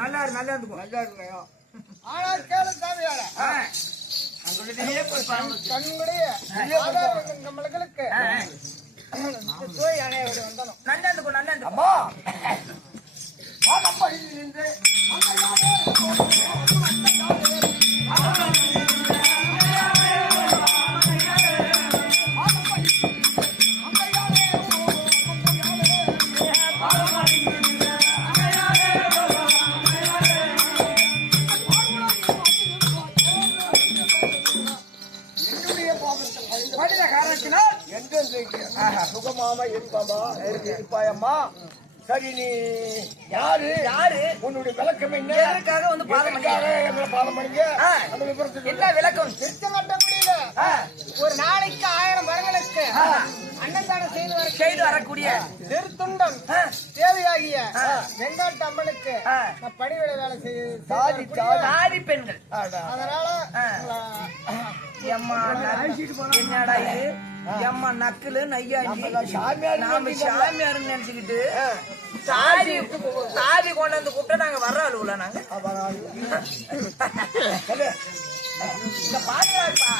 நல்லா இருந்துக்கும். நல்லா இருக்கலையா? ஆனால் கேளு சாமியார, கண்ணுடைய நம்மளுக்கு தோய் அணையோட வந்தாலும் நல்லா இருந்துக்கும். அம்மா சுகமாமா இருப்பாமா இருப்பாயம்மா. சரி, நீ யாரு உன்னுடைய விளக்கம் என்ன? எதற்காக வந்து பாதம் பண்ணிங்க? அந்த விபரத்துக்கு என்ன விளக்கம்? திருச்சங்கட்ட முடியல. ஒரு நாளைக்கு 1000 வரங்களுக்கு அன்னதானம் செய்து வரக்கூடிய திருத்துண்டம் தேவையாகிய வெங்காட்டு அம்மனுக்கு பணிவிட வேலை சாதி பெண்கள். அதனால என்னடா இது எம்மா நக்குலு நையாண்டி நாம சாமியார் நினைச்சுக்கிட்டு சாதி கொண்டு வந்து கூப்பிட்டு நாங்க வர்ற அலுவல நாங்க இந்த பாதுகாப்பா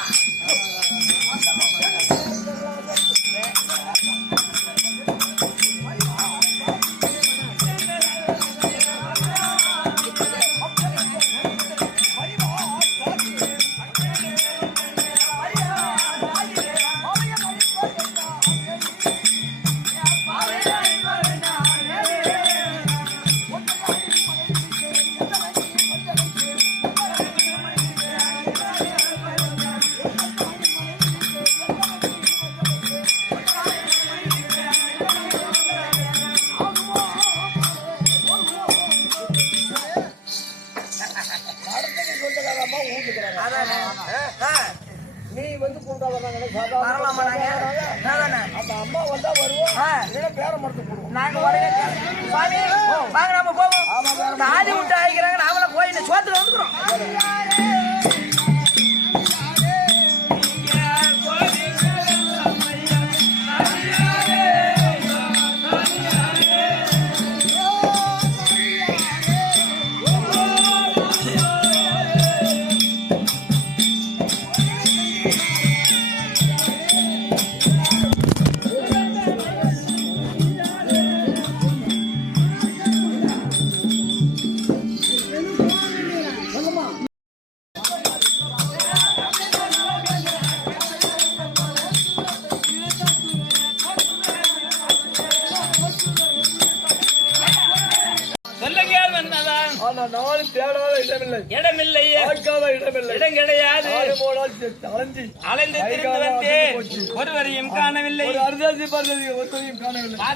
நீ வந்து கூப்பிட்டா வர்றாங்க. அந்த அம்மா வந்தா வருவோம், பேர மரத்து போடுவோம். நாங்க உடனே சுவாமி வாங்க நாம போவோம். தாதி விட்டு ஆகிக்கிறாங்க, நாமள போய் இந்த சோத்துல வந்துக்கிறோம். இடமில்லை இடம் கிடையாது. ஒருவரையும் காணவில்லை.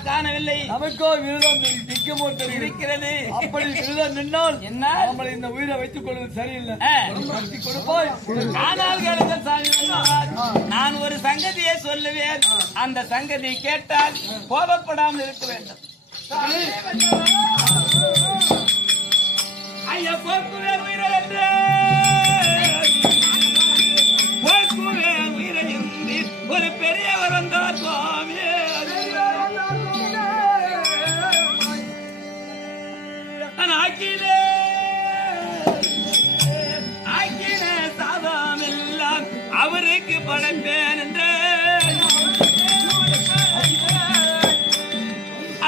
காணவில்லை. நமக்கோ விரதம் இருக்கிறது. அப்படி விரதம் நின்னால் என்ன நம்மளை இந்த உயிரை வைத்துக் கொள்வது சரியில்லை. ஆனால் நான் ஒரு சங்கதியை சொல்லுவேன். அந்த சங்கதி கேட்டால் கோபப்படாமல் இருக்க வேண்டும். ஐயா போக்குவே உயிரை என்று போக்குவே உயிரை ஒரு பெரியவர் வந்தார் சுவாமி. ஆக்கின சாதம் எல்லாம் அவருக்கு படைப்பேன் என்று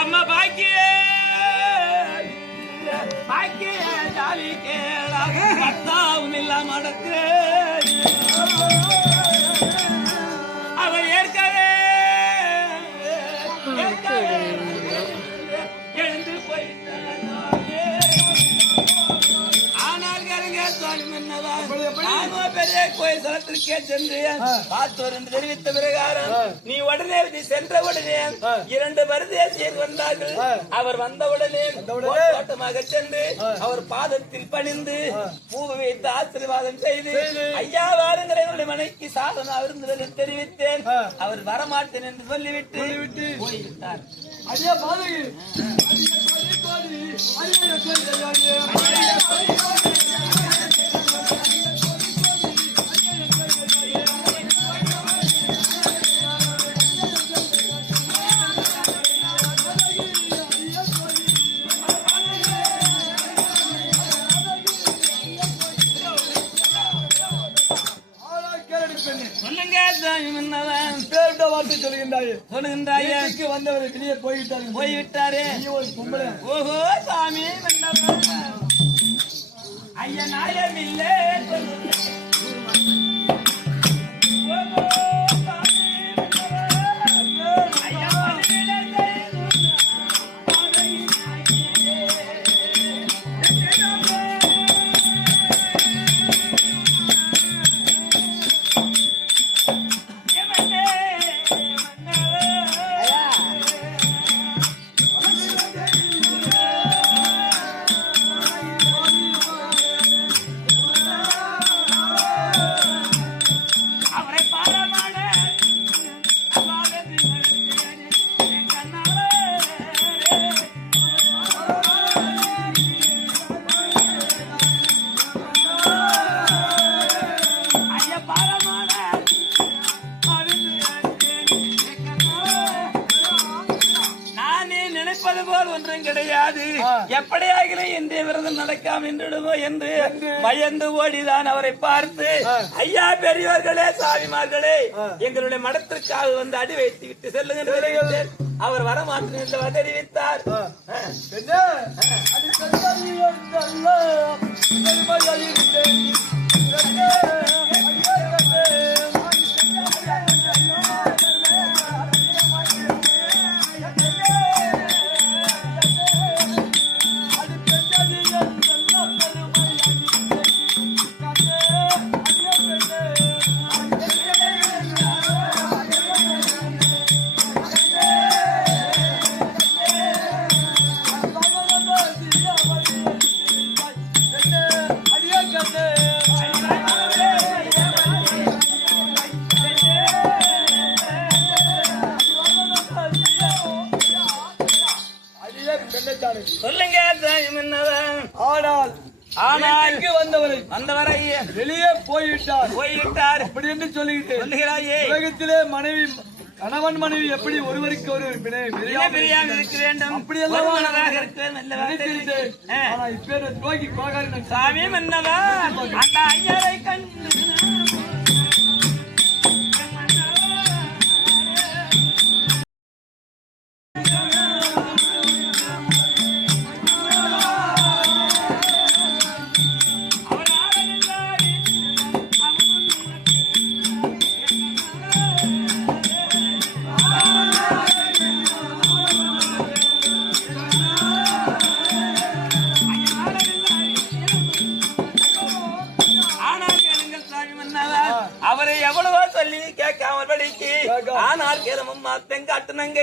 அம்மா பாக்கிய ஜாலி கேளா பத்தாவும் இல்லாம நடக்கு அவன் ஏற்கவே எழுந்து போயிட்டான். ஆனால் பெரிய கோயில் தளத்திற்கே சென்று பார்த்தோர் என்று தெரிவித்த பிரகாரம் நீ உடனே சென்ற உடனே 2 பரதேசியர் வந்தார்கள். அவர் வந்தவுடனே தோட்டமாக சென்று அவர் பாதத்தில் பணிந்து பூவை வைத்து ஆசீர்வாதம் செய்து ஐயா வாருங்கள் என்னுடைய மனைக்கு சாதனம் அவிர்ந்து தெரிவித்தேன். அவர் வரமாட்டேன் என்று சொல்லிவிட்டு போய்விட்டார். பேருண்ட வார்த்தை சொல்லுகின்றாயே சொல்லுகின்றாயே வீட்டுக்கு வந்தவரை வெளியே போய்விட்டாரே நீ ஒரு பொம்பளை ஓஹோ சாமி ஐயா நாயமில்லே கிடையாது எப்படியாகிலும் இன்றைய விரதம் நடக்காம நின்றுடுமோ என்று பயந்து ஓடிதான் அவரை பார்த்து ஐயா பெரியவர்களே சாமிமார்களே எங்களுடைய மடத்திற்காக வந்து அடி வைத்து விட்டு செல்லுங்க அவர் வரமாட்டேன் என்று தெரிவித்தார் சொல்லுங்க ஆனால் வந்தவரை வெளியே போய்விட்டார் அப்படி என்று சொல்லுகிறாயே உலகத்திலே கணவன் மனைவி எப்படி ஒருவருக்கு ஒரு பிரியாமல் இருக்க வேண்டும் அப்படி எல்லாம் சாமி மன்னவா அந்த ஐயரை கண்டு அவரை எவ்வளவோ சொல்லி கேட்காமல் படிக்கு ஆனால் கிரமம் தெங்காட்டுனங்க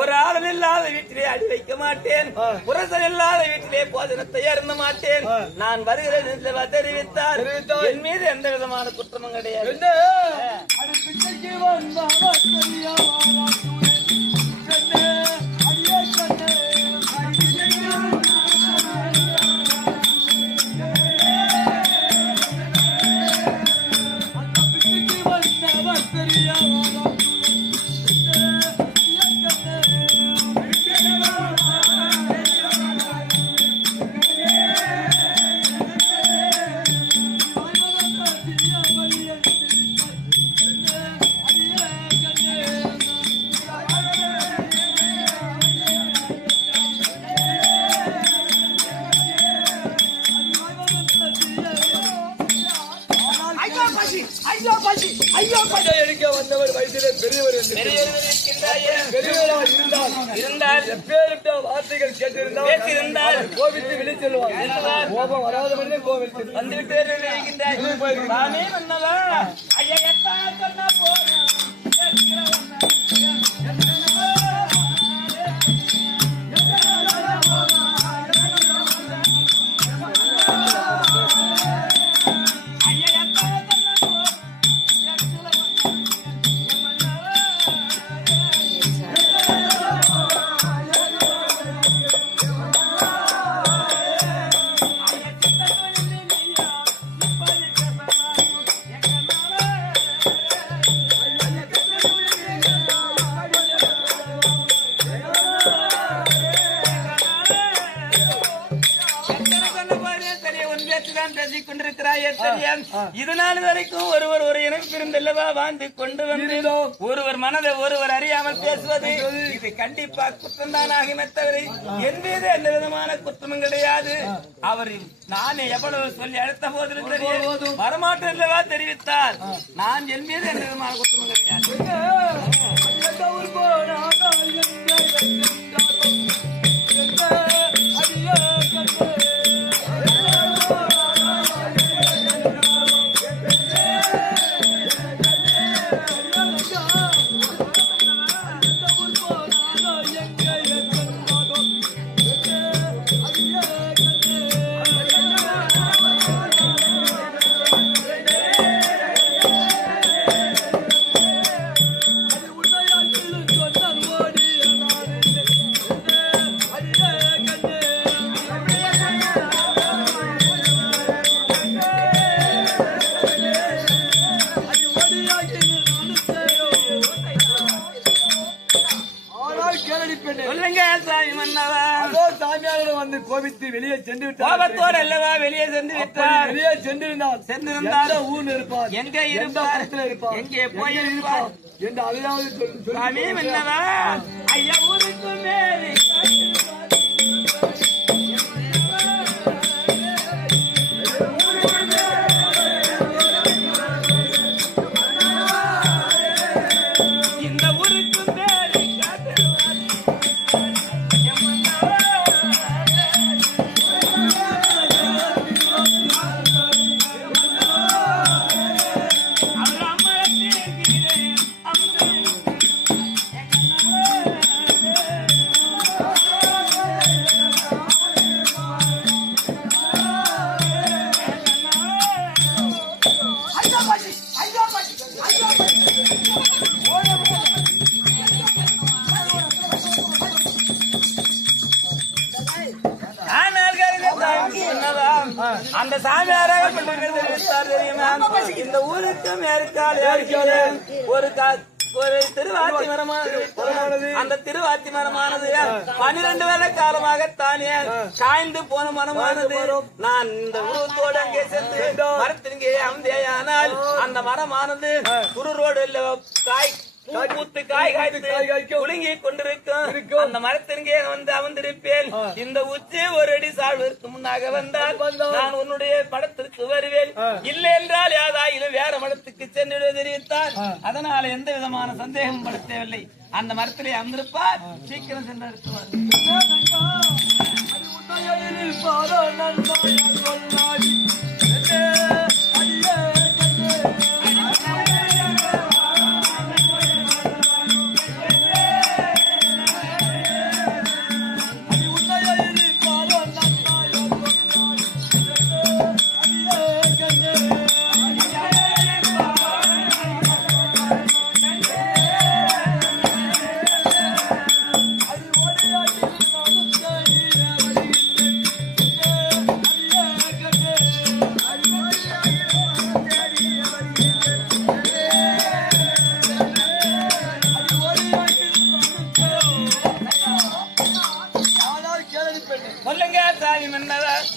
ஒரு ஆளல் இல்லாத வீட்டிலே அடி வைக்க மாட்டேன் புரசல் இல்லாத வீட்டிலே போதனத்தை அருந்த மாட்டேன் நான் வருகிறேன் தெரிவித்தார் என் மீது எந்த விதமான குற்றமும் கிடையாது எடுக்க வந்தவர் வயதிலே பெரியவர் இருந்தால் எப்பேற்பட்ட வார்த்தைகள் கேட்டிருந்தால் கோபித்து வெளி செல்வார் கோபம் வராத மனிதன் கோவில் வந்துவிட்டு சாமி மன்னவா ஐயா எத்தான் சொன்னா போதும் பேச்சுதான் பேசிக் கொண்டிருக்கிறாயே தெரியும். இது நாள் வரைக்கும் ஒருவர் ஒரு இணைப்பு இருந்தல்லவா வாழ்ந்து கொண்டு வந்து ஒருவர் மனதை ஒருவர் அறியாமல் பேசுவது இது கண்டிப்பா குற்றம்தான் ஆகிமே தவிர என் மீது எந்த விதமான குற்றமும் கிடையாது. அவர் நானே எவ்வளவு சொல்லி அழுத்த போதிலும் தெரியும் வரமாட்டேன் அல்லவா தெரிவித்தார். நான் என் மீது எந்த விதமான குற்றமும் கிடையாது. வந்து கோபித்து வெளியே சென்று கோபத்தோடு அல்லவா வெளியே சென்று விட்டார். வெளியே சென்றிருந்தால் ஊர் இருப்பார், எங்கே இருப்பார், எங்கே போய் இருப்பார் என்று அதாவது சாமி மன்னவா ஐயா ஊருக்கு மேலே அந்த சாமியாராக தெரியுமா இந்த ஊருக்கு மேற்கால் ஒரு திருவாத்தி மரமானது அந்த திருவாத்தி மரமானது 12 வேலை காலமாக தானே காய்ந்து போன மரமானது. நான் இந்த உருவத்தோடு அங்கே சென்று மரத்திற்கே அமர்ந்தேயானால் அந்த மரமானது குருரோடு காய் பூத்து காய் காய்த்து குலுங்கி கொண்டிருக்கும். அந்த மரத்திற்கே வந்து அமர்ந்திருப்பேன். இந்த உச்சி ஒரு அடி சாழ்வதற்கு முன்னாக வந்தால் நான் உன்னுடைய படத்திற்கு வருவேன். இல்லை என்றால் யாதாயிலும் வேற மடத்துக்கு சென்று தெரிவித்தார். அதனால எந்த விதமான சந்தேகம் படுத்தவில்லை. அந்த மரத்திலே அமர்ந்திருப்பார். சீக்கிரம் சென்று எடுத்துவார்.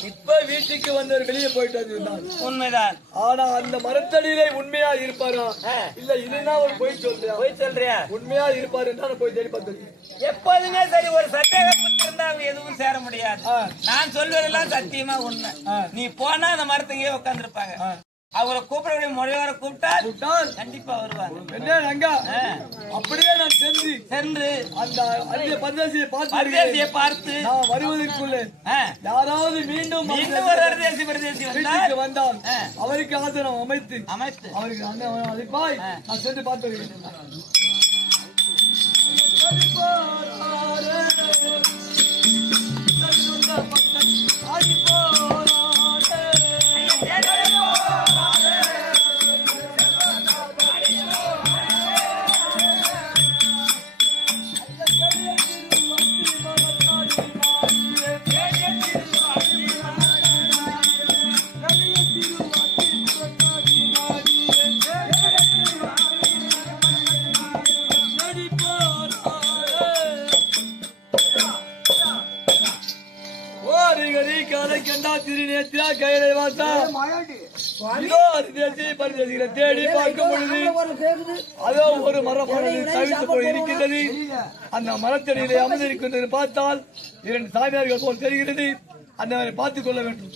இப்ப வீட்டுக்கு வந்தவர் வெளியே போயிட்டு உண்மைதான். ஆனா அந்த மரத்தடியிலே உண்மையா இருப்பாரா இல்ல இதுனா ஒரு போய் சொல்றியா உண்மையா இருப்பாரு போய் தேடி பார்த்தது. எப்போதுமே சரி ஒரு சந்தேகப்பட்டு இருந்தா அவங்க எதுவும் சேர முடியாது. நான் சொல்வதெல்லாம் சத்தியமா உண்மை. நீ போனா அந்த மரத்துக்கே உட்கார்ந்து இருப்பாங்க. அவரை கூப்பிட மொழியோர கூப்பிட்டால் கண்டிப்பா வருவாங்க. என்ன அப்படியே நான் சென்று அந்த பரதேசியை பார்த்து நான் வருவதற்குள்ளே யாராவது மீண்டும் பரதேசி வந்தால் அவருக்கு ஆசனம் அமைத்து அவருக்கு அழைப்பாய் நான் சென்று பார்த்து கண்டா திருநேத்திரா கையிலே வாசா மாயாண்டி இதோ அரிதேசி பரிதேசிகளை தேடி பார்க்கும் பொழுது அதோ ஒரு மரமானது தவித்து போய் இருக்கின்றது. அந்த மரத்தடியிலே அமர்ந்திருக்கின்றது பார்த்தால் 2 சாமியார்கள் போல் தெரிகிறது. அந்த பார்த்துக் கொள்ள வேண்டும்.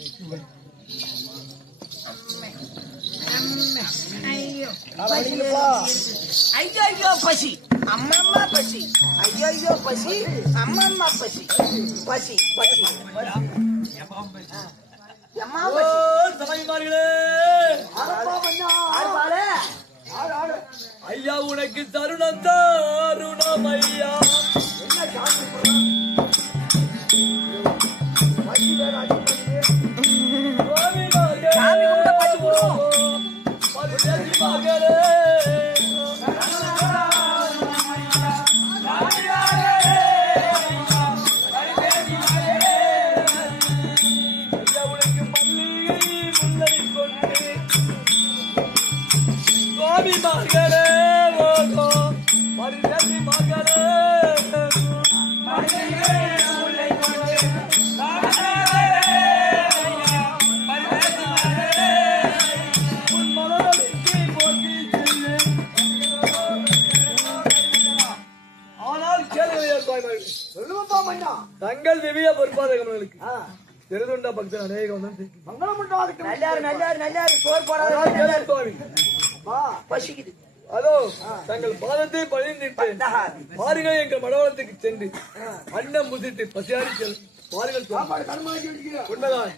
ஐயோ பசி அம்மம்மா பசி ஐயோ பசி அம்மம்மா பசி பசி பசி சாமிமார்களே, ஐயா உனக்கு தருணம் தாருணம் ஐயா. தங்கள் திவ்ய பொறுப்பாதகங்களுக்கு திருதுண்டா பக்தர் அநேகம் பசிக்குது அதோ தங்கள் பாதத்தை பழிந்திட்டு பாருங்கள் எங்கள் மடவளத்துக்கு சென்று அன்னம் முதிட்டு பசியாரி செல் பாருங்கள். உண்மைதான்.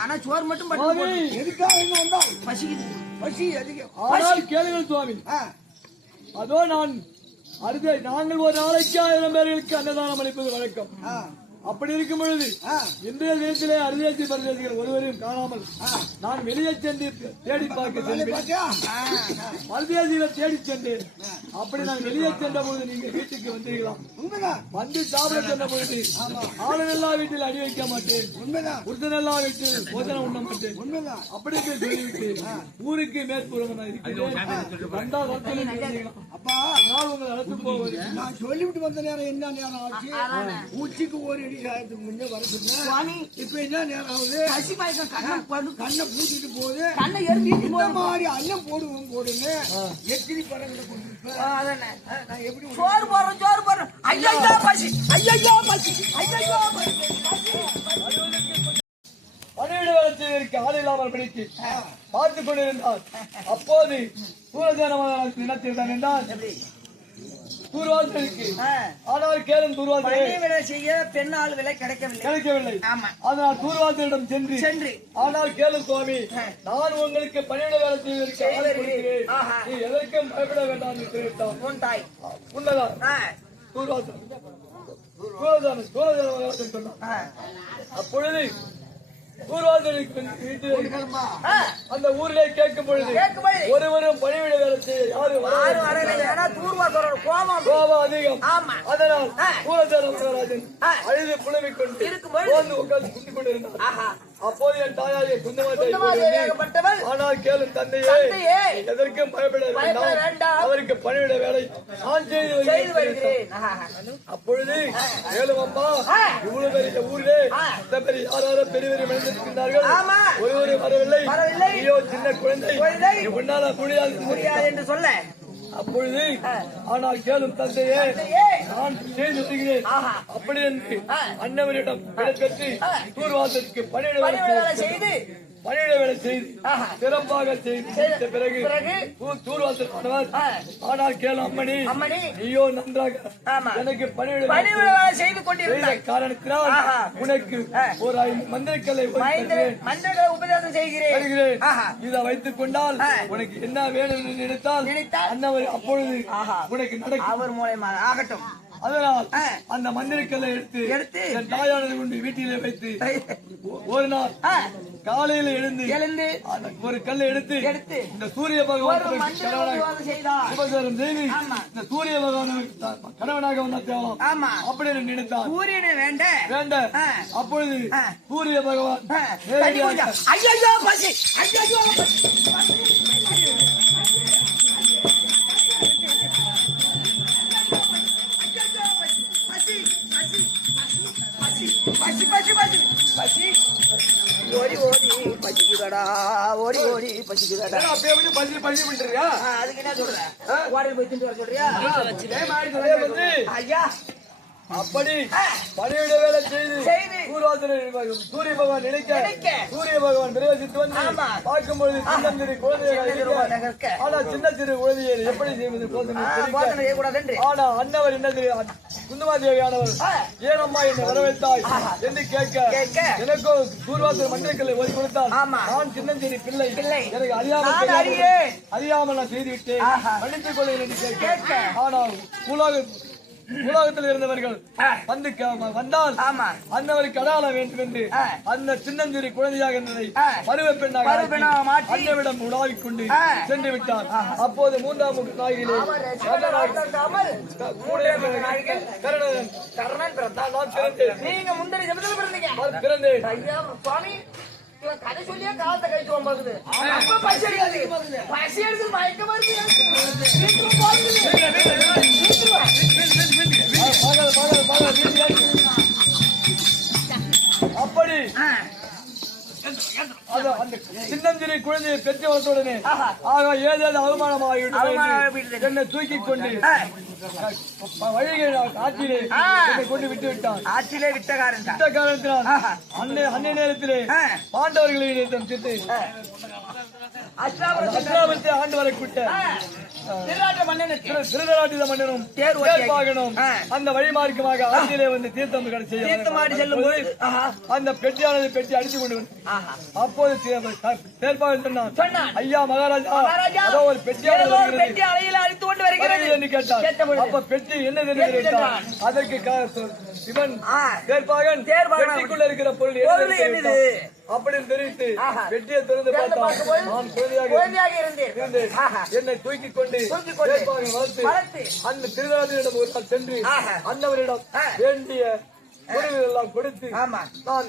ஆனா சோறு மட்டும் எதுக்காக வந்தால் பசிக்குது பசி அதிகம். ஆனால் கேளுங்கள் சுவாமி, அதோ நாங்கள் ஒரு நாளைக்கு 1000 பேர்களுக்கு அன்னதானம் அளிப்பது வழக்கம். அப்படி இருக்கும் பொழுது இன்றைய தினத்திலே அரிதேசி பரிதேசிகள் ஒருவரையும் காணாமல் நான் வெளியே சென்று தேடி பார்க்க பரிதேசிகளை தேடி சென்றேன். அப்படி நான் வெளியே சென்ற பொழுது நீங்க வீட்டுக்கு வந்தீர்களா? வந்து சாப்பிட சென்ற பொழுது ஆளுநெல்லாம் வீட்டில் அடி வைக்க மாட்டேன், புருஷனெல்லாம் வீட்டில் போதனை உண்ண மாட்டேன், அப்படி சொல்லிவிட்டு ஊருக்கு மேற்புறம் நான் இருக்கிறேன். வந்தா அப்பா நான் உங்களை அழைத்து போவது நான் சொல்லிவிட்டு வந்த நேரம் என்ன நேரம் ஆச்சு? உச்சிக்கு ஒரு அடி சாயத்துக்கு முன்னே வர சொன்னேன். இப்ப என்ன நேரம் ஆகுது? கண்ணை பூட்டிட்டு போகுது. இந்த மாதிரி அன்னம் போடுங்க எத்தனை படங்களை கொண்டிருப்பேன். நான் எப்படி சோறு போடுறோம் ஐயோ பசி ஐயோ பசி ஐயோ பணியிட வளர்ச்சிக்கு ஆள் இல்லாமல் பிடித்து பார்த்துக் கொண்டிருந்தார். அப்போது சூரஜனமான தினத்தில் தான் என்றால் தூர்வாசலுக்கு ஆனால் கேளும் தூர்வாசலை செய்ய பெண்ணால் விலை கிடைக்கவில்லை. அதனால் தூர்வாசலிடம் சென்று ஆனால் கேளும் சுவாமி, நான் உங்களுக்கு பணியிட வேலை செய்வதற்கு ஆளை கொடுக்கிறேன், நீ எதற்கும் பயப்பட வேண்டாம் என்று தெரிவித்தான். உண்மைதான். தூர்வாசல் சொன்னான். அப்பொழுது அந்த ஊரிலே கேட்கும் பொழுது ஒருவரும் பணிவிட வேலை செய்ய யாரும் கோபம் அதிகம். அதனால் சூரஜராஜன் அழுது புலம்பிக் கொண்டு உட்கார்ந்து குண்டிக் கொண்டிருந்தார். அப்போது என் தாயாரியை குந்தமாதேவியாகப்பட்டவள் ஆனால் கேளு தந்தையே தந்தையே, எதற்கும் பயப்பட பயப்பட வேண்டாம். வேண்டாம். அவருக்கு பணிவிட வேலை நான் செய்து செய்து வருகிறேன். வருகிறேன். அப்பொழுது மேலும் அம்மா இவ்வளவு பெரிய ஊரிலே இந்த பெரிய யாராரும் பெரிய பெரிய மனிதர்கள் ஆமா. ஒருவரும் வரவில்லை. வரவில்லை. ஐயோ சின்ன குழந்தை குழந்தை. உன்னால முடியாது. முடியாது என்று சொல்ல அப்பொழுது ஆனால் கேளும் தந்தையே தந்தையே, நான் செய்து வருகிறேன். ஆஹா. அப்படி என்று அன்னவரிடம் பெற்று தூர்வாசலுக்கு பணியிட பணிவிட வேலை செய்து வேலை செய்து ஆஹா. சிறப்பாக செய்து முடித்த பிறகு பிறகு தூர்வாசல் ஆனவர் ஆனால் கேளு அம்மணி அம்மணி நீயோ நன்றாக ஆமா. எனக்கு பணிவிட பணிவிட வேலை செய்து செய்த கொண்டிருந்தாய். காரணத்தினால் ஆஹா. உனக்கு ஒரு 5 மந்திரக்கல்லை மந்திரங்களை உபதேசம் செய்கிறேன். தருகிறேன். ஆஹா. இதை வைத்துக் கொண்டால் உனக்கு என்ன வேணும் என்று நினைத்தால் அன்னவர் அப்பொழுது ஆஹா. உனக்கு நடக்கும். அவர் மூலமா ஆகட்டும். அதனால் அந்த மந்திரக்கல்லை எடுத்து என் தாயானது கொண்டு வீட்டிலே வைத்து ஒரு நாள் காலையில எழுந்து அந்த ஒரு கல்லை எடுத்து இந்த சூரிய ஒரு பகவான் மந்திர உபதேசம் செய்தார். உபசாரம் செய்து ஆமா. இந்த சூரிய பகவான் கணவனாக வந்தா தேவலாம் ஆமா. அப்படின்னு நினைத்தார். சூரியனை வேண்ட வேண்ட அப்பொழுது சூரிய பகவான் தண்ணி நேரடியாக குடிச்சா. ஐயையோ பசி, ஐயையோ பசி, பசி, பசி, பசி. ஓடி ஓடி பசிக்குதடா, ஓடி ஓடி பசிக்குதடா. அப்படியே வந்து பசி பசி பண்ணிட்டுறியா? அதுக்கு என்ன சொல்ற? ஓடி போய் தின்ட்டு வர சொல்றியா? அதே வந்து ஐயா அப்படி பணியிட வேலை செய்து செய்து சூரிய பகவான் நினைக்க சூரிய பகவான் பிரவேசித்து வந்து ஆமா. பார்க்கும்பொழுது சின்னஞ்சிறு குழந்தையாக சின்னஞ்சிறு இருக்க, ஆனா சின்ன சிறு குழந்தையை எப்படி செய்வது போதும் போதனை செய்யக்கூடாது என்று ஆனா அன்னவர் என்ன குந்துமாதேவியானவர் ஏனம்மா என்னை வரவேற்றாய் என்று கேட்க எனக்கோ சூர்வாசல் மந்திரக்கல்லை ஓதி கொடுத்தால் ஆமா. நான் சின்னஞ்சிறு பிள்ளை பிள்ளை. எனக்கு நான் அறியேன். அறியாமல் நான் செய்து விட்டேன் ஆஹா. மன்னித்துக் கொள்ளுங்கள் என்று கேட்க. ஆனால் உலகத்தில் இருந்தவர்கள் வந்து வந்தால் ஆமா. அன்னவருக்கு அடையாள வேண்டும் என்று அந்த சின்னஞ்சிறு குழந்தையாக இருந்ததை பருவ பெண்ணாக மாற்றி அன்னவிடம் உலாவிக் கொண்டு சென்று விட்டார். அப்போது 3ஆம் நாயிலே கர்ணன் பிறந்தான். நான் பிறந்தேன். நீங்க முந்தரி ஜபத்தில் பிறந்தீங்க. நான் பிறந்தேன். ஐயா சுவாமி, இவன் கதை சொல்லியே காலத்தை கழிச்சு வந்தாக்குது. அப்ப பசி எடுக்குது. பசி எடுத்து மயக்க வருது. வீட்டுக்கு போகுது. அப்படி அந்த சின்னஞ்சிறு குழந்தையை பெற்று வந்தவுடனே ஆக ஏதாவது அவமானமாகிவிட்டது என்னை தூக்கிக் கொண்டு வழிகள் ஆற்றிலே என்னை கொண்டு விட்டு விட்டான். ஆற்றிலே விட்ட காரணத்தினால் அன்னை நேரத்திலே பாண்டவர்களிடம் சென்று அஷ்டாபத்தை ஆண்டு வரக்கூட்ட திருதராட்டித மன்னனும் தேர்வாகனும் அந்த வழிமார்க்கமாக ஆற்றிலே வந்து தீர்த்தம் தீர்த்தமாடி செல்லும் போது அந்த பெட்டியானது பெட்டி அடித்துக் கொண்டு அப்போது தேர்ப்பாக சொன்னான், ஐயா மகாராஜா அதோ ஒரு பெட்டியானது பெட்டி அலையில் அழித்து கொண்டு வருகிறது என்று கேட்டார். அப்ப பெட்டி என்னது கேட்டார். அதற்கு இவன் தேர்ப்பாகன் பெட்டிக்குள்ள இருக்கிற பொருள் என்னது அப்படின்னு தெரிவித்து பெட்டியை திறந்து பார்த்தான். நான் குழந்தையாக இருந்தேன். என்னை தூக்கிக் கொண்டு வளர்த்து அந்த திருநாட்டிடம் ஒரு நாள் சென்று அன்னவரிடம் வேண்டிய பொருள்கள் எல்லாம் கொடுத்து நான்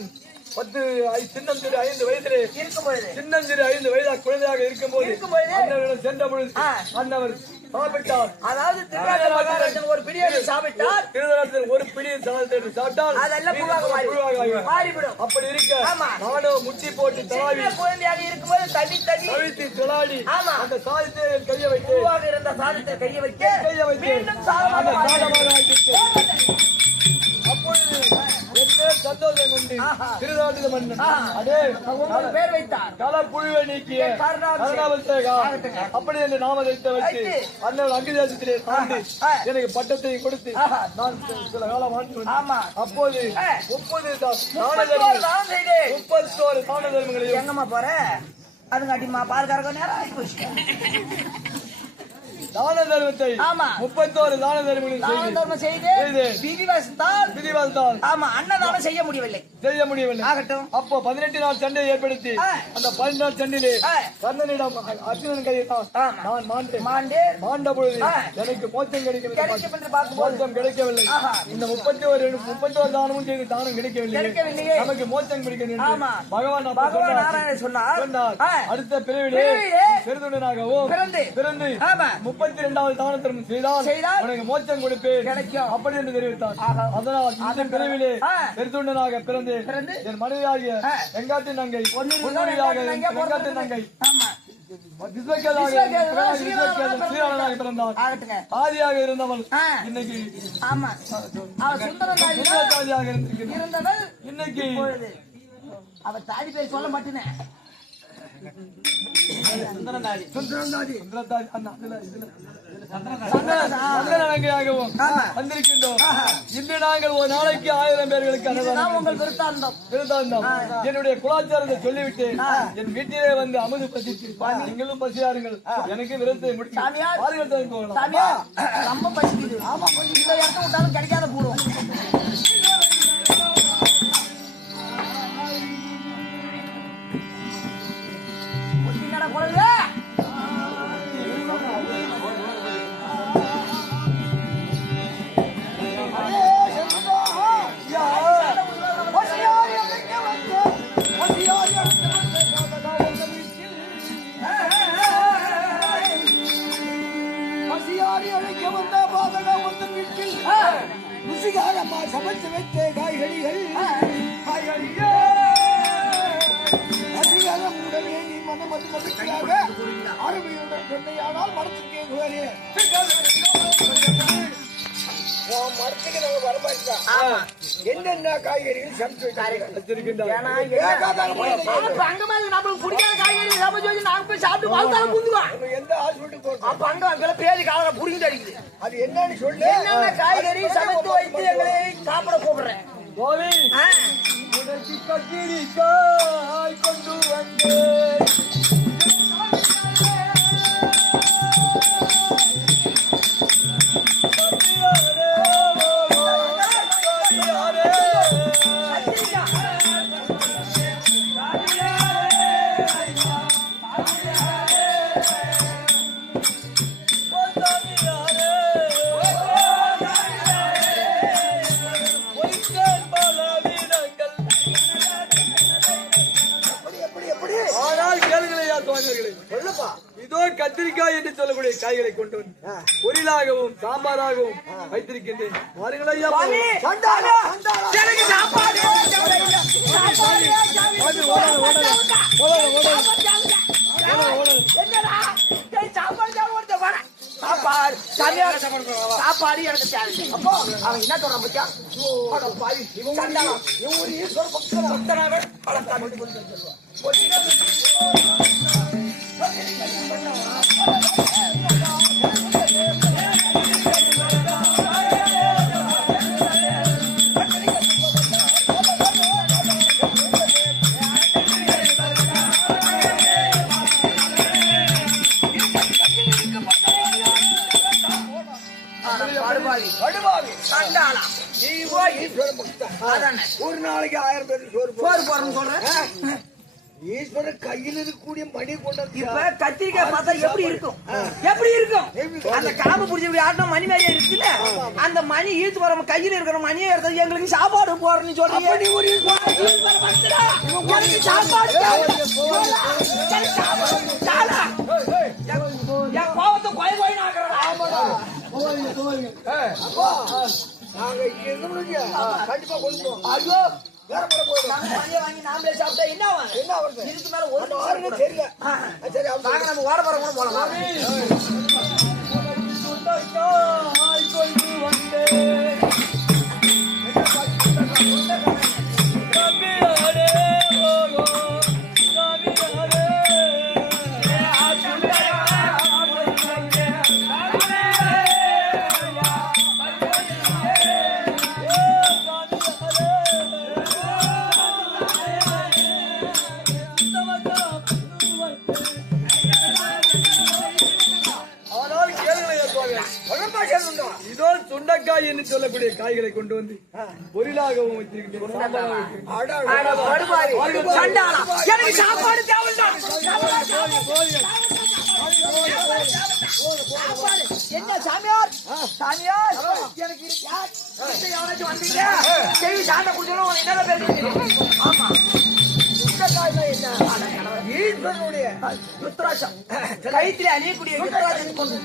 5 வயதிலே சின்னஞ்சிறு 5 வயதாக குழந்தையாக இருக்கும்போது அன்னவரிடம் சென்ற பொழுது அன்னவர் சாப்பிட்டார். அதாவது திருநாட்டில் ஒரு பிடியை சாப்பிட்டார். திருநாட்டில் ஒரு பிடியை சாப்பிட்டால் அதெல்லாம் புழுவாக மாறிவிடும். அப்படி இருக்க நானும் முட்டி போட்டு தலாவி குழந்தையாக இருக்கும்போது தண்ணி தவித்து தலாடி அந்த சாதத்தை கைய வைத்து புழுவாக இருந்த சாதத்தை கைய வைத்து அப்பொழுது என்ன சந்தோஷம் கொண்டு திருநாட்டில் மன்னன் அதே பேர் வைத்தார். கல புழுவை நீக்கிய கருணாபிஷேகா அப்படி என்று நாம வைத்து அண்ணன் அங்கதேசத்திலே தாண்டி எனக்கு பட்டத்தை கொடுத்து நான் சில காலம் வாழ்ந்து அப்போது 31 தான தர்மங்களையும் எங்கம்மா போற அதுங்காட்டிமா பால் கறக்க நேரம் ஆகி போச்சு. தான தர்மத்தை ஆமா 31 தான தர்மங்களை தான தர்மம் செய்து விதிவசத்தால் ஆமா அன்னதானம் செய்ய முடியவில்லை ஆகட்டும். அப்போ 18 நாள் சண்டையை ஏற்படுத்தி அந்த 12 நாள் சண்டையிலே கர்ணனிடம் அர்ஜுனன் கையை நான் மாண்ட பொழுது எனக்கு மோட்சம் மோட்சம் கிடைக்கவில்லை. இந்த 31 தானமும் செய்து தானம் கிடைக்கவில்லை. நமக்கு மோட்சம் கிடைக்கவில்லை. பகவான் சொன்னார் அடுத்த பிறவிலே பெருந்துடனாகவும் பிறந்து 32வது தான தர்மம் செய்தால் உனக்கு மோட்சம் கொடுப்பேன் அப்படி என்று தெரிவித்தார். அதனால் இந்த பிறவிலே பெருந்துண்டனாக பிறந்து என் மனைவியாகிய வெங்காட்டின் நங்கை வெங்காட்டின் நங்கை ஆதியாக இருந்தவள் இன்னைக்கு இன்னைக்கு அவர் தாடி பேர் சொல்ல மாட்டேனே வந்திருக்கின்றோம். இன்று நாங்கள் ஒரு நாளைக்கு 1000 பேர்களுக்கு என்னுடைய குலாச்சாரத்தை சொல்லிவிட்டு என் வீட்டிலே வந்து அமுது பசித்து நீங்களும் பசியாருங்கள். எனக்கு விரத்தை முடிச்சு ரொம்ப பசிக்குது. ஆமா கொஞ்சம் இந்த இடத்த விட்டாலும் கிடைக்காத போடுவோம். சமைச்சு வைத்த காய்கறிகள் அதிகாரம் உடனே நீ மனமது மகிழ்ச்சியாக அருமையுடன் சொன்னையானால் மனத்துக்கு என்னென்ன காய்கறிகள் சமைச்சு எந்த ஹாஸ்பிட்டல் பேதி கால புரிஞ்சு அடிக்குது. அது என்னன்னு சொல்லு. என்னென்ன காய்கறி சமைத்து வைத்து எங்களை சாப்பிட கூப்பிடுறேன். கொண்டு வந்தேன் இதோ கத்திரிக்காய் என்று சொல்லக்கூடிய காய்களை கொண்டு வந்து பொரியலாகவும் சாம்பாராகவும் வைத்திருக்கின்றேன். சாப்பாடு எனக்கு தேவை. அப்போ அவன் என்ன சொல்றான் பத்தியா? ஒரு நாளைக்கு 1000 பேருக்கு சோறு போறேன்னு சொல்றேன். ஈஸ்வரன் கையில் இருக்கக்கூடிய மணி கொண்டு இப்ப கத்திரிக்காய் பார்த்தா எப்படி இருக்கும்? அந்த காம்பு புடிச்சு ஆட்டம் மணி மாதிரியே இருக்குல்ல, அந்த மணி ஈர்த்து வர கையில இருக்கிற மணியை எடுத்தது எங்களுக்கு சாப்பாடு போறேன்னு சொல்லி என் கோபத்தை கொய் கொய் கண்டிப்பா கொண்டு ஐயோ வாங்கி நாமளே சாப்பிட்டா என்ன வருது? இதுக்கு மேல ஒரு தெரியல. சரி நம்ம வார வாரம் கூட போலாம். முருங்கைக்காய் என்று சொல்லக்கூடிய காய்களை கொண்டு வந்து பொரியலாகவும் வைத்திருக்கிறேன். எனக்கு சாப்பாடு தேவைதான். என்ன சாமியார் சாமியார் எனக்கு யாராச்சும் வந்தீங்க செய்தி சாண்டை குடிச்சாலும் என்ன பேசுறீங்க? ஆமா ஈஸ்வரனுடைய ருத்ராட்சம் கைத்திலே அணியக்கூடிய ருத்ராட்சம் கொண்டு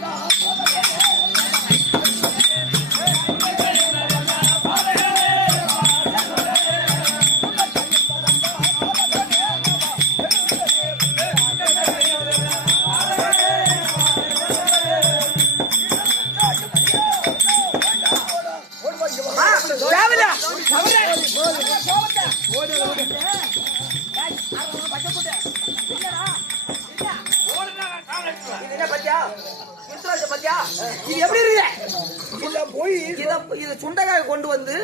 சுண்டைக்காய் கொண்டு வந்து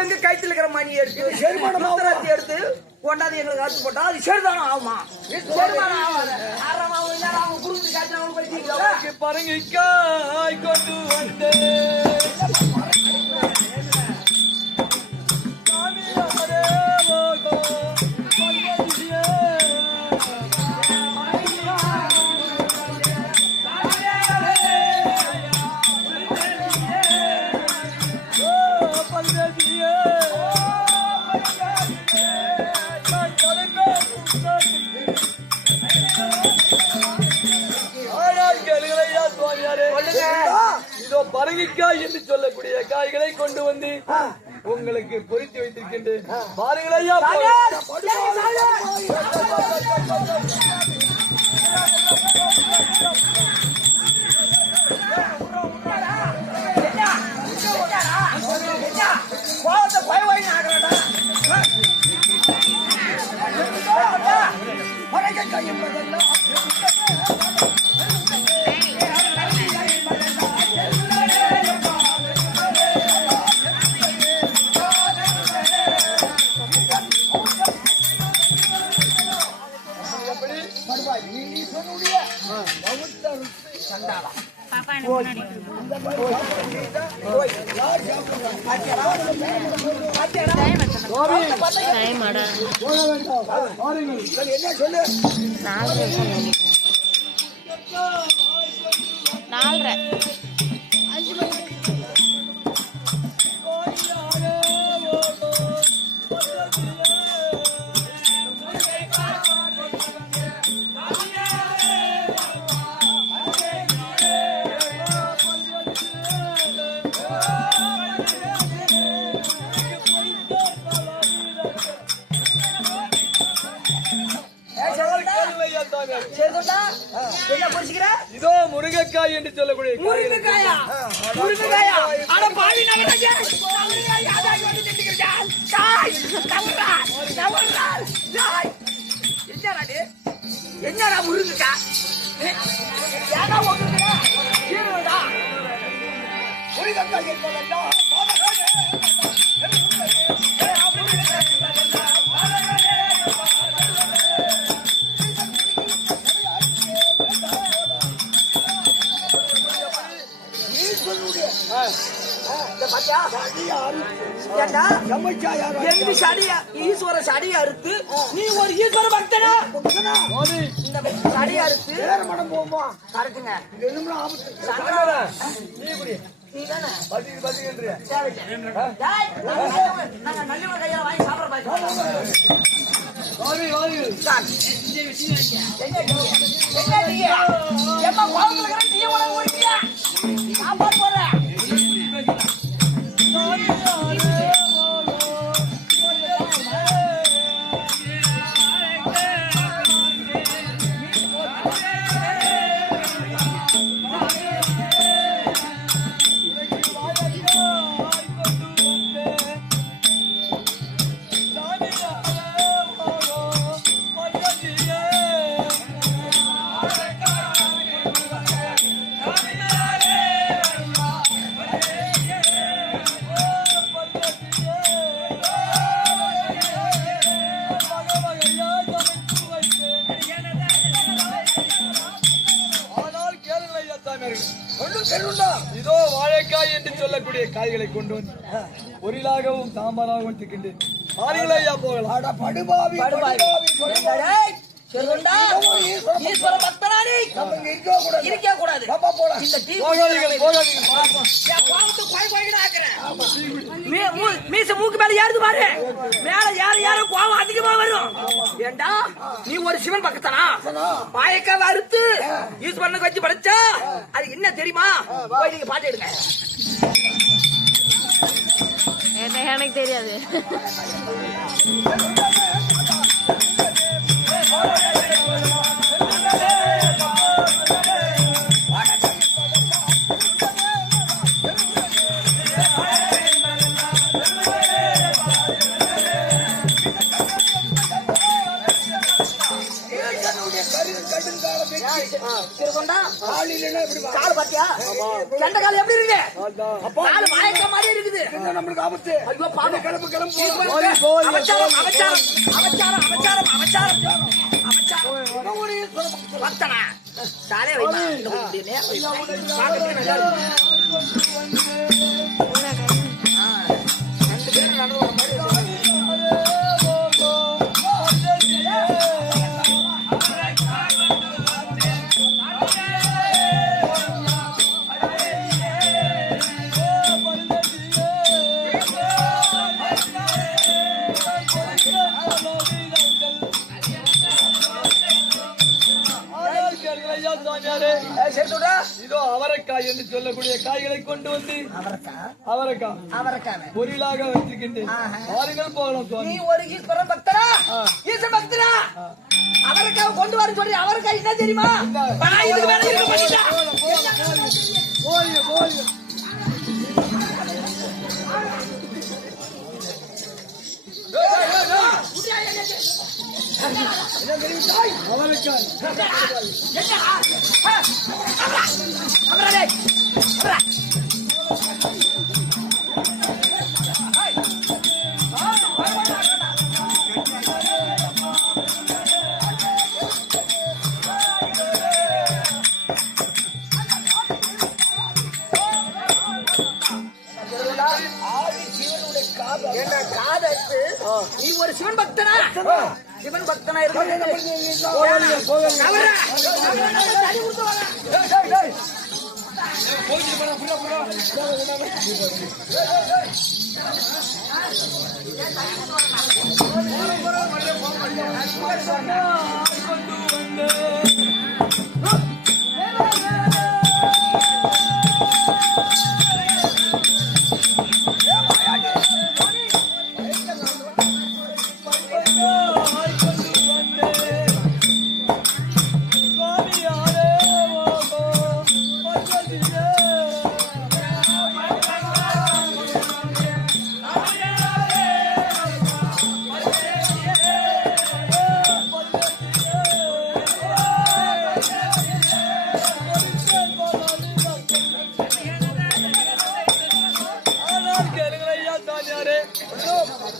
எங்க கைத்துல இருக்கிற மணி எடுத்து செருமானத்தை எடுத்து கொண்டாந்து எங்களுக்கு காசு போட்டா அது செருதானம் ஆகுமா? செருமானம் ஆகாது. அவங்க குடும்பத்து காய்ச்சல் அவங்க போய் பரங்கிக்காய் கொண்டு வந்து இதோ பரங்கிக்காய் என்று சொல்லக்கூடிய காய்களை கொண்டு வந்து உங்களுக்கு பொறித்து வைத்திருக்கின்றேன். பாருங்கள் ஐயா. என்ன சொல்லு 4:30 இதோ முருங்கைக்காய் என்று சொல்லக்கூடிய முருங்கைக்காயா? முருங்கைக்காயா? அட பாவி நவரங்க. என்னடா முருங்கைக்காய்? ஏடா ஒண்ணுடா? கீழடா. முருங்கைக்காய் என்பதா? ஈஸ்வர சடியை அறுத்து நீ ஒரு ஈஸ்வர பக்தனா இந்த சடியை அறுத்து மனம் போமா கரெக்டுங்க. நாங்க நல்ல கையில வாங்கி சாப்பிட சாப்பாடு போற அவரைக்காய் என்று சொல்லக்கூடிய காய்களை கொண்டு வந்து பொரியலாகவும் சாம்பாராகவும் வச்சுக்கின்றேன். பாருங்களா ஐயா, போகலாம். அட படுபாவி டேய், சொல்லுண்டா. ஈஸ்வர பக்தனாடி நம்ம இருக்க கூடாது. இருக்கே கூடாது. பாப்பா போலாம். இந்த டீ போகாதீங்க, போகாதீங்க. என் கோவத்தை கொய் கொய்னு ஆக்குறேன். மீச மூக்கு மேல ஏறுது பாரு. மேல ஏற கோவம் அதிகமா வரும். ஏண்டா நீ ஒரு சிவன் பக்தனா? பாயக்க வறுத்து ஈஸ்வரனுக்கு வச்சு படைச்சா அது என்ன தெரியுமா? போய் நீங்க பாட்டு எடுங்க. எனக்கு தெரியாது. திருக்கொண்டா ஆளில்லைன்னா இப்படி வா. கால் பாத்தியா? சண்டை கால் எப்படி இருக்கு? கால் மாயக்க மாதிரி இருக்குது. என்ன நம்மளுக்கு ஆபத்து? ஐயோ பாடு. கிளம்பு கிளம்பு. அவச்சாரம் அவச்சாரம் அவச்சாரம் அவச்சாரம் அவச்சாரம் பக்தனா சாலே வைமா. இந்த குட்டினே பாக்கிறதுக்கு நல்லா இருக்கு. ரெண்டு பேரும் நடந்து வர மாதிரி இருக்கு. இதோ அவரைக்காய் என்று சொல்லக்கூடிய காய்களை கொண்டு வந்து அவரைக்காய் பொரியலாக வச்சுக்கின்றேன். பாருங்கள், போகலாம் சுவாமி. நீ ஒரு ஈஸ்வரன் பக்தரா? ஈஸ்வர பக்தரா? அவரைக்காய் கொண்டு வர சொல்லி அவரைக்காய் என்ன தெரியுமா? நான் இதுக்கு மேல இருக்க மாட்டேன். போய் போய் அவரைக்காய் நீ ஒரு சிவன் பக்தனா? சிவன் பக்தனா இருக்கு.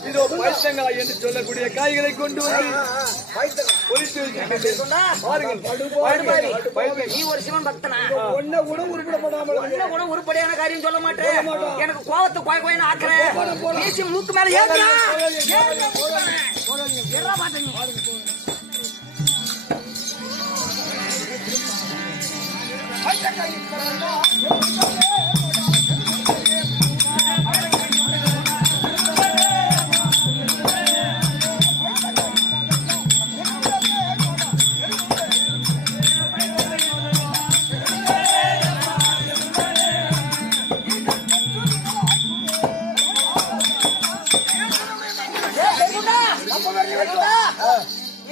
இதோ பைத்தங்காய் என்று சொல்லக்கூடிய காய்களை கொண்டு வந்து பொரித்து வைத்திருக்கின்றேன். பாருங்கள், நீ ஒரு சிவன் பக்தனா? ஒன்ன கூட உருப்படப்படாமல் என்ன கூட உருப்படியான காரியம் சொல்ல மாட்டேன். எனக்கு கோவத்தை கோய் கோயின்னு ஆக்குறேன். நீச்சி மூக்கு மேல ஏறா மாட்டேன்.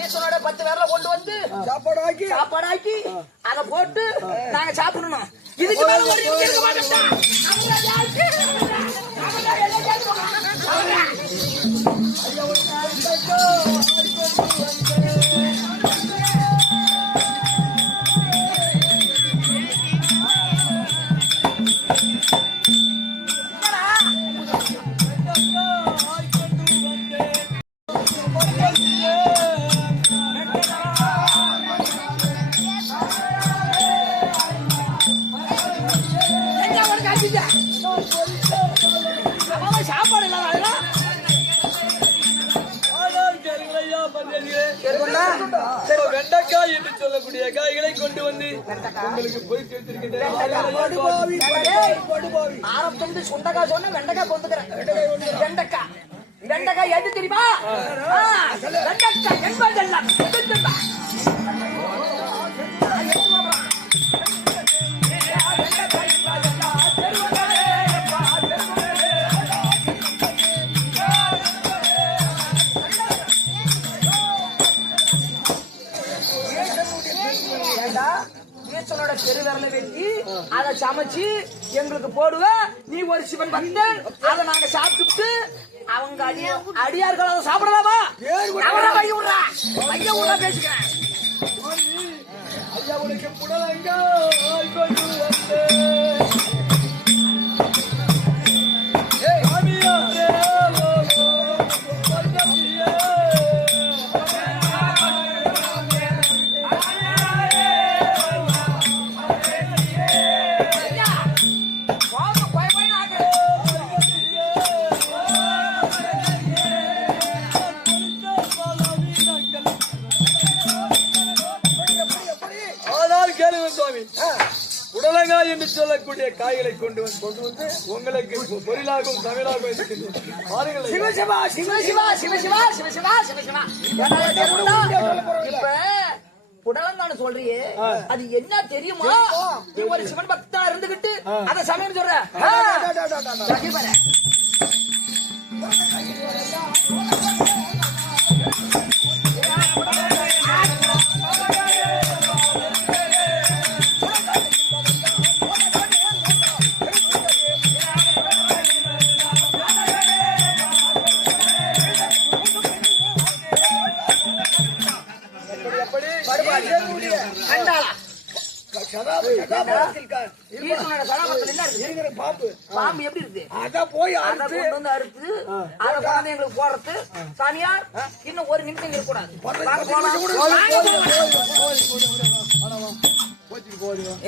ஈஸ்வரோட 10 பேர்ல கொண்டு வந்து சாப்பாடாக்கி அதை போட்டு நாங்க சாப்பிடணும். இதுக்கு மேல ஒரு நிமிஷம் இருக்க மாட்டோம். Yeah. இப்ப வெண்டைக்காய் என்று சொல்லக்கூடிய காய்களை கொண்டு வந்து உங்களுக்கு போய் சேர்த்திருக்கின்றேன். ஆரம்பத்துல சுண்டக்காய் சொன்ன வெண்டைக்காய் கொண்டுக்கிறேன். வெண்டைக்காய் எது தெரியுமா? வெண்டைக்காய் என்பதெல்லாம் பெருவிரலை வெட்டி அதை சமைச்சு எங்களுக்கு போடுவ. நீ ஒரு சிவன் பக்தன், அதை நாங்க சாப்பிட்டு அவங்க அடியார்கள் அதை சாப்பிடலாமா? பைய விடுறா பேசுகிறேன். ஐயா உனக்கு புடலங்காய் கொண்டு வந்தேன். புடலங்காய் என்று சொல்லக்கூடிய காய்களை கொண்டு வந்து உங்களுக்கு பொருளாகவும் தமிழாகவும் இருக்கின்றேன். இப்ப புடலங்கான்னு சொல்றியே, அது என்ன தெரியுமா? நீ ஒரு சிவன் பக்தா இருந்துகிட்டு அதை சமையல் சொல்ற. பாம்பு எப்படி இருக்கு? அத போய் அறுத்து எங்களுக்கு போறது. சாமியார் இன்னும் ஒரு நிமிஷம் இருக்கக்கூடாது.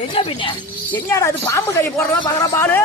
என்ன பின்ன என்னடா அது பாம்பு கை போடுறதா பாக்குற பாரு.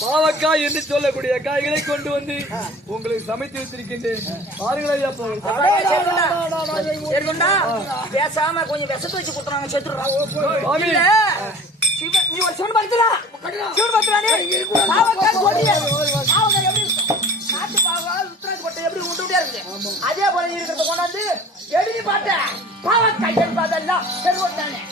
பாவக்காய் என்று சொல்லக்கூடிய காய்களை கொண்டு வந்து உங்களுக்கு சமைத்து வைத்திருக்கின்றேன். பாருங்களா பேசாம கொஞ்சம் விஷத்தை வச்சு கொடுத்துறாங்க. செத்துறாங்க. நீ ஒரு சிவன் பக்தரா? சிவன் பக்தரானே? நாட்டு பாவக்காய் உத்தராஜ் கொட்டை எப்படி உண்டுட்டே இருக்கு, அதே போல இருக்கிறத கொண்டாந்து எழுதி பார்த்தேன். பாவக்காய் என்பதெல்லாம் செல்வத்தானே.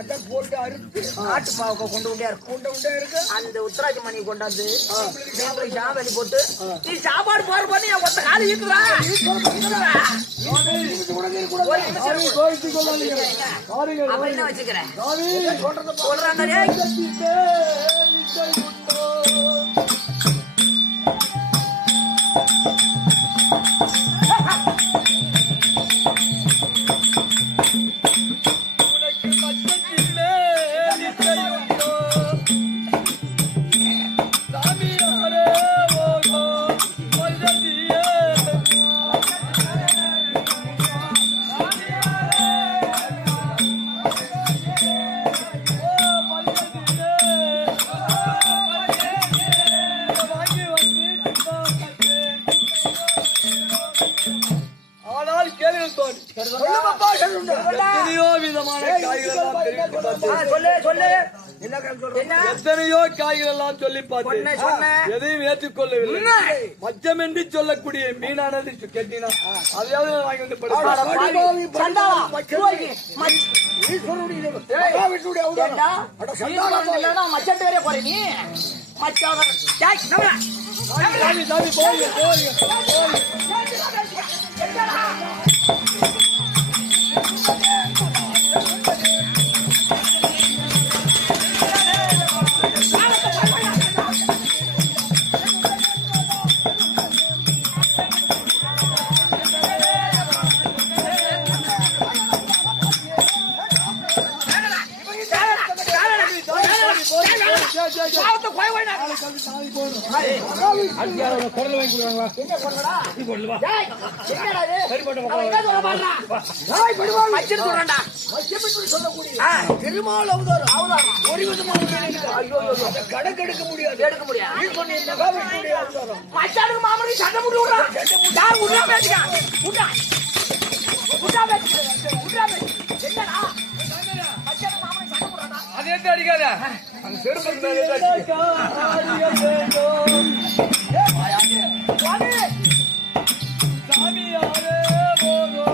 அதை போட்டு அறுத்து நாட்டு பாவக்காய் கொண்டு இருக்கு. அந்த உத்தராஜ் மணி கொண்டாந்து சாவலி போட்டு நீ சாப்பாடு போற பண்ணி ஒத்த காலி இருக்குதா? என்ன வச்சுக்கிறேன் சொல்றாங்க. என்ன காய் சொல்ற என்ன எத்தனையோ காய்கள் எல்லாம் சொல்லி பார்த்தேன் சொன்னேன் எதையும் ஏற்றுக்கொள்ளவில்லை மச்சமென்றி சொல்லக்கூடிய மீனானது கேட்டீங்கன்னா அதையாவது வாங்கி வந்து படுத்து சண்டாளா துரோகி ஈஸ்வரனுடைய மகாவிஷ்ணுடைய அவதாரம் ஏண்டா அட சண்டாளா இல்லனா மச்சான் வேற போற நீ மச்சான் டேய் நவரா சாமி சாமி போய் போய் பாவத்தை கோய் கோய்னா குரல் வாங்கி கொடுவாங்களா என்ன சொல்றடா டேய் என்னடா இது அவன் என்ன சொல்ற பாறா டேய் படுவா மச்சான் சொல்றடா மச்சமென்று சொல்லக்கூடிய பெருமாள் அவதாரம் ஒரு விதமான கடக்கெடுக்க முடியாது எடுக்க முடியாது ஈஸ்வரனுடைய மகாவிஷ்ணுடைய அவதாரம் மச்சானுக்கு மாமனுக்கு சண்டை முடி விடுறா டேய் உடா பேசிக்க உடா உடா பேசிக்க உடா பேசிக்க என்னடா மச்சானுக்கு மாமனுக்கு சண்டை முடுறா அது என்ன அடிக்காத அந்த செருப்பு சாமியாரே போகோ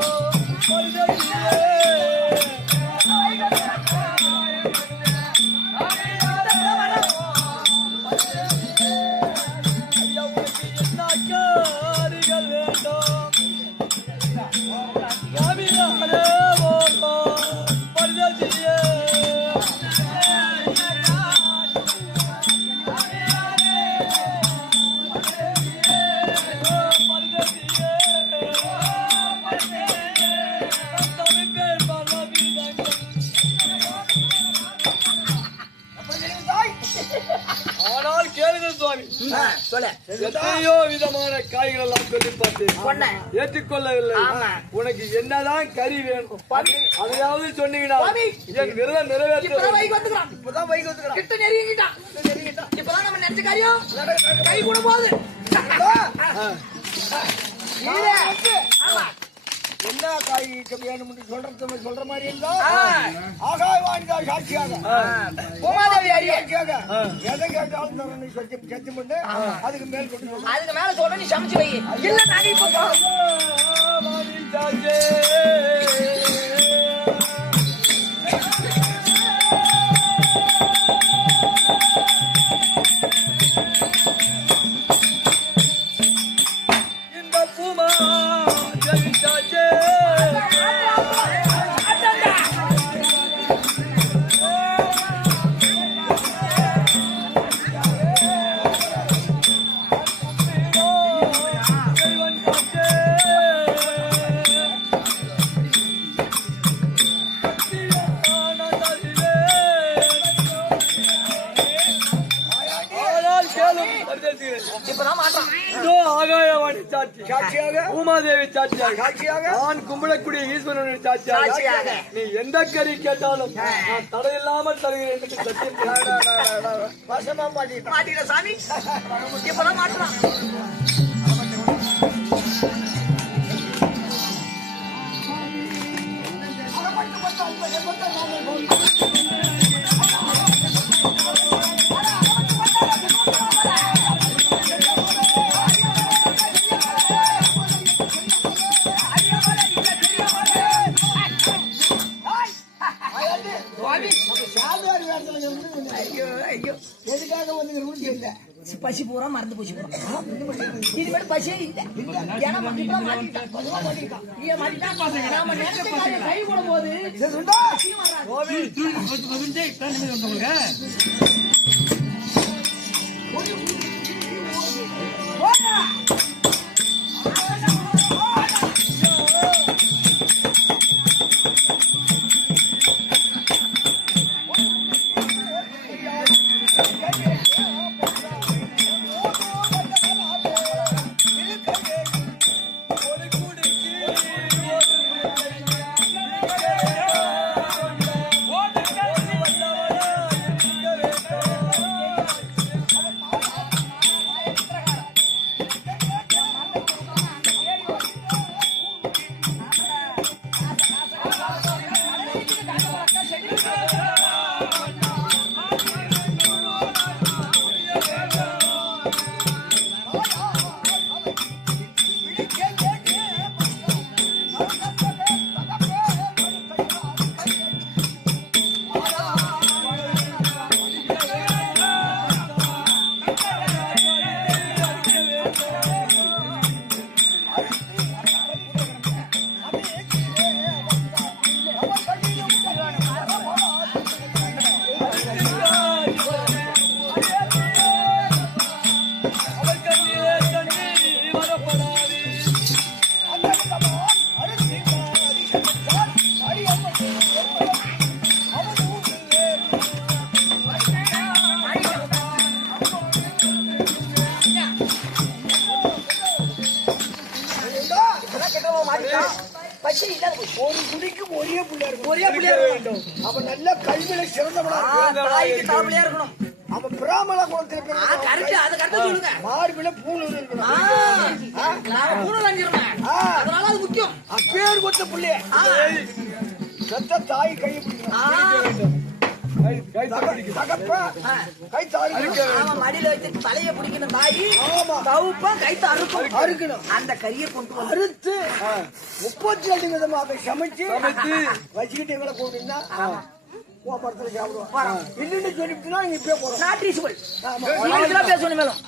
ஆனால் கேளுங்கள் சுவாமி சொல்ல எத்தனையோ விதமான காய்கள் எல்லாம் சொல்லி பார்த்தேன் ஏற்றுக்கொள்ளவில்லை உனக்கு என்னதான் கறி வேணும் அதையாவது சொன்னீங்கன்னா என் விரதம் நிறைவேற்ற இப்பதான் வைக்கு வந்துக்கிறான் இப்பதான் வைக வந்துக்கிறான் கிட்ட நெருங்கிட்டான் இப்பதான் நம்ம நினைச்ச காரியம் கை கூட போகுது ஆமா என்ன காய் வேணும்னு சொல்ற மாதிரி இருந்தா ஆகாயவாணிதான் சாட்சியாக உமாதேவி அறிய சாட்சியாக எதை கேட்டாலும் தரணும் சத்தியம் பண்ணு அதுக்கு மேல் கொண்டு சொல்லு. அதுக்கு மேல சொல்ல நீ சமைச்சு வை இல்ல நாங்க இப்ப போறோம் இந்த பூமா ஜெயிச்சாச்சே இப்பதான் மாட்டான் ஆகாயவாணி சாட்சி சாட்சியாக உமாதேவி சாட்சியாக சாட்சியாக நான் கும்பிடக்கூடிய ஈஸ்வரனுடைய சாட்சியாக சாட்சியாக. நீ எந்த கறி கேட்டாலும் நான் தடையில்லாமல் தருகிறேன் என்று சத்தியம் செய்கிறேன். வசமா மாட்டிட்டான் மாட்டிக்கிற சாமி இப்பதான் மாட்டுறான் சாமியார் வேடத்துல இருந்து ஐயோ ஐயோ எதுக்காக வந்து தெரியல பசி பூரா மறந்து போச்சு பூரா இனிமேல் பசியே இல்ல ஏன்னா இப்பதான் மாட்டிட்டான் ஏன் மாட்டிட்டான் நாம நேரத்தை காரியம் கை போடும் போது வரப்படாது பசி இல்லாத போச்சு. ஒரு குடிக்கு ஒரே பிள்ளை இருக்கும். ஒரே பிள்ளையா இருக்கணும். அவன் நல்ல கல்வியில சிறந்தவனா தாய்க்கு தாவலியா இருக்கணும். அவன் பிராமண குலத்துல கரெக்ட், அது கரெக்டா சொல்லுங்க. மார்பில பூணு இருக்கணும். நான் பூனை வாங்கிருந்தேன். அதனால அது முக்கியம். அப்பேர் கொத்த பிள்ளைய செத்த தாய் கையை பிடிக்கணும். மடியில வச்சு தலைய பிடிக்கணும் தாயி. தவுப்ப கைத்த அறுக்கணும். அந்த கறியை கொண்டு அறுத்து 32 விதமாக சமைச்சு வச்சுக்கிட்டு இவளை போட்டுன்னா மரத்துல சாப்பிடுவோம். இல்லைன்னு சொல்லிட்டுனா நீங்க இப்பயே போறோம். பேசணும் மேலும்.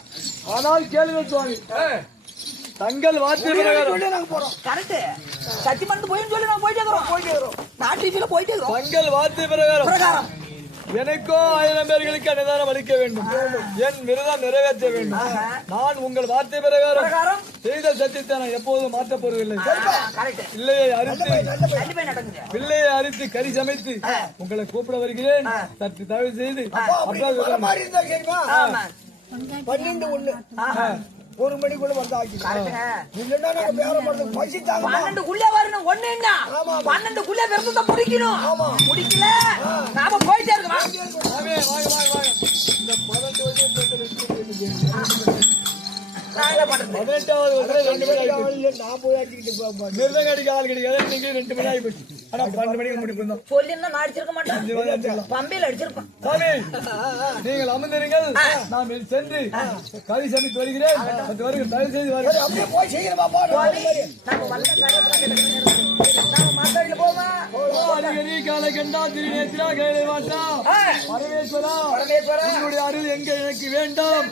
ஆனால் கேளுங்க சுவாமி, தங்கள் வார்த்தை பிரகாரம் நாங்க போறோம். கரெக்ட். சத்தியமண்டு போயின்னு சொல்லி நான் போயிட்டே இருக்கிறோம். நாட்டு போயிட்டே இருக்கிறோம். தங்கள் வார்த்தை பிரகாரம் எனக்கோ 1000 பேர்களுக்கு அன்னதானம் அளிக்க வேண்டும். என் விரதம் நிறைவேற்ற வேண்டும். நான் உங்கள் வார்த்தை பிரகாரம் செய்த சத்தியத்தை நான் எப்போதும் மாற்றப் போவதில்லை. பிள்ளையை அரித்து கறி சமைத்து உங்களை கூப்பிட வருகிறேன். சற்று தயவு செய்து 12:01 1 மணிக்குள்ள வந்தாச்சு. இல்லன்னா நாங்க வேற பண்றது பசி தாங்க. 12க்குள்ள வரணும். ஒண்ணு என்ன 12க்குள்ள விரதத்தை முடிக்கணும். முடிக்கல நாம போயிட்டே இருக்கோம். இந்த 18வது நான் போய் அடிச்சுக்கிட்டு மிருதங்க அடிக்க ஆள் கிடையாது. நீங்க 2 மணி ஆகி போச்சு. ஆனா 12 மணிக்கு முடிப்போம். சொல்லிருந்தா நான் அடிச்சிருக்க மாட்டேன். பம்பையில அடிச்சிருப்பேன். சாமி, நீங்கள் அமர்ந்தீர்கள். நாம் சென்று கறி சமைத்து வருகிறேன். அது வரைக்கும் தயவு செய்து வருகிறேன். அப்படியே போய் செய்யறமா போறோம். நம்ம வல்ல நம்ம மாட்டாடில போமா. அடிக்கடி காலை கண்டா திருநேத்திரா கையில வாட்டா பரமேஸ்வரா, உன்னுடைய அருள் எங்க எனக்கு வேண்டாம்.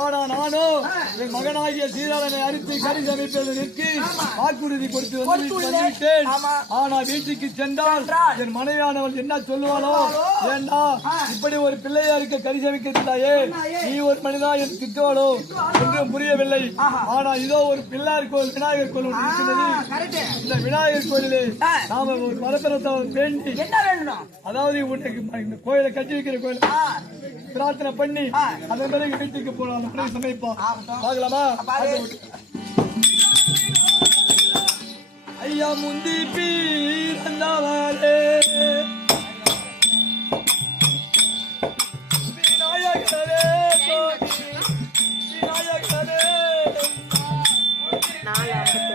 ஆனா நானும் என் மகனாகிய சீராளனை அரித்து கறி சமைப்பது நிற்கி வாக்குறுதி கொடுத்து வந்துவிட்டேன். ஆனா வீட்டுக்கு சென்றால் என் மனைவியானவள் என்ன சொல்லுவாளோ? ஏண்டா இப்படி ஒரு பிள்ளையா இருக்க கறி சமைக்கிறாயே, நீ ஒரு மனிதா என்று திட்டுவாளோ ஒன்றும் புரியவில்லை. ஆனா இதோ ஒரு பிள்ளையார் கோயில் விநாயகர் கோயில் ஒன்று இருக்கிறது. இந்த விநாயகர் கோயிலே நாம ஒரு மரத்தனத்தை வேண்டி என்ன வேணும்? அதாவது உனக்கு இந்த கோயிலை கட்டி வைக்கிற கோயில் பிரார்த்தனை பண்ணி அதன் பிறகு வீட்டுக்கு போலாம். சமைப்போம். பார்க்கலாமா? ஐயா முந்தி பீரந்தவாரே விநாயகரே விநாயகரே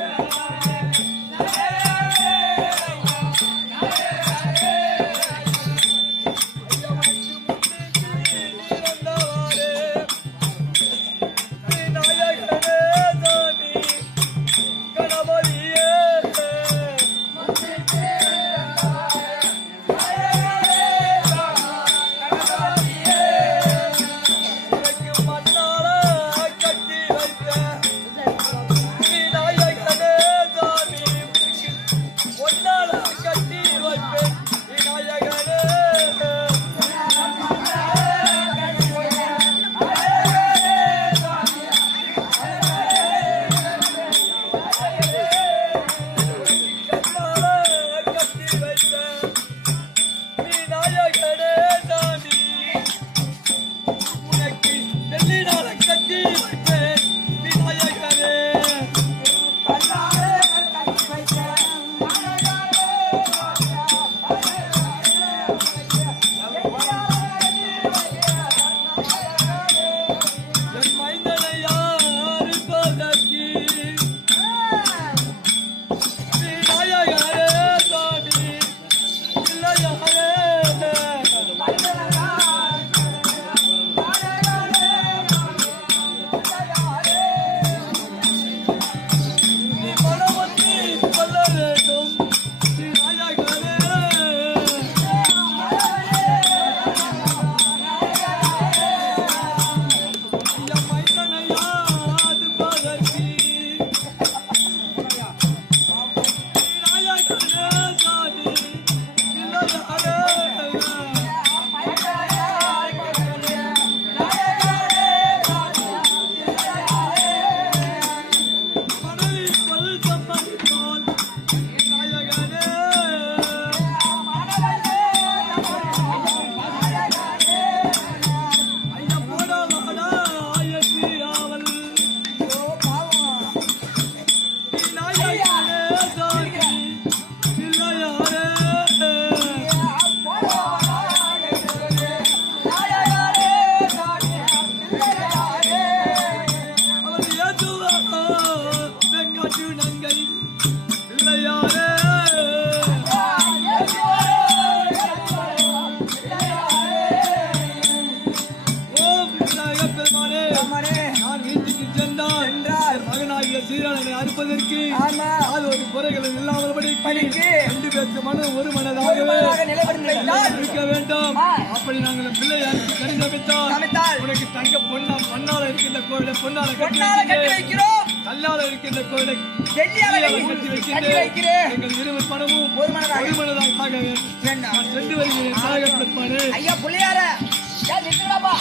சீராளனை அறுப்பதற்கு ஆமா. அது ஒரு குறைகளும் இல்லாமல் படிக்கு. 2 பேருக்கு மனம் ஒரு மனதாகவே நிலைப்படுத்த இருக்க வேண்டும். அப்படி நாங்கள் பிள்ளை அனுப்பி சமைத்தால் உனக்கு தங்க பொன்னா மண்ணால இருக்கின்ற கோவிலை பொன்னால பொன்னால கட்டி வைக்கிறோம். கல்லால இருக்கின்ற கோவிலை வெள்ளியால கட்டி கட்டி வைக்கிறேன். வைக்கின்றேன். எங்கள் இருவர் மனமும் ஒரு மனதாக வேண்டாம். வேண்டாம். சென்று வருகிறேன் தாயகத்திற்பாடு. ஐயா புள்ளையார நிறுத்துறாப்பா.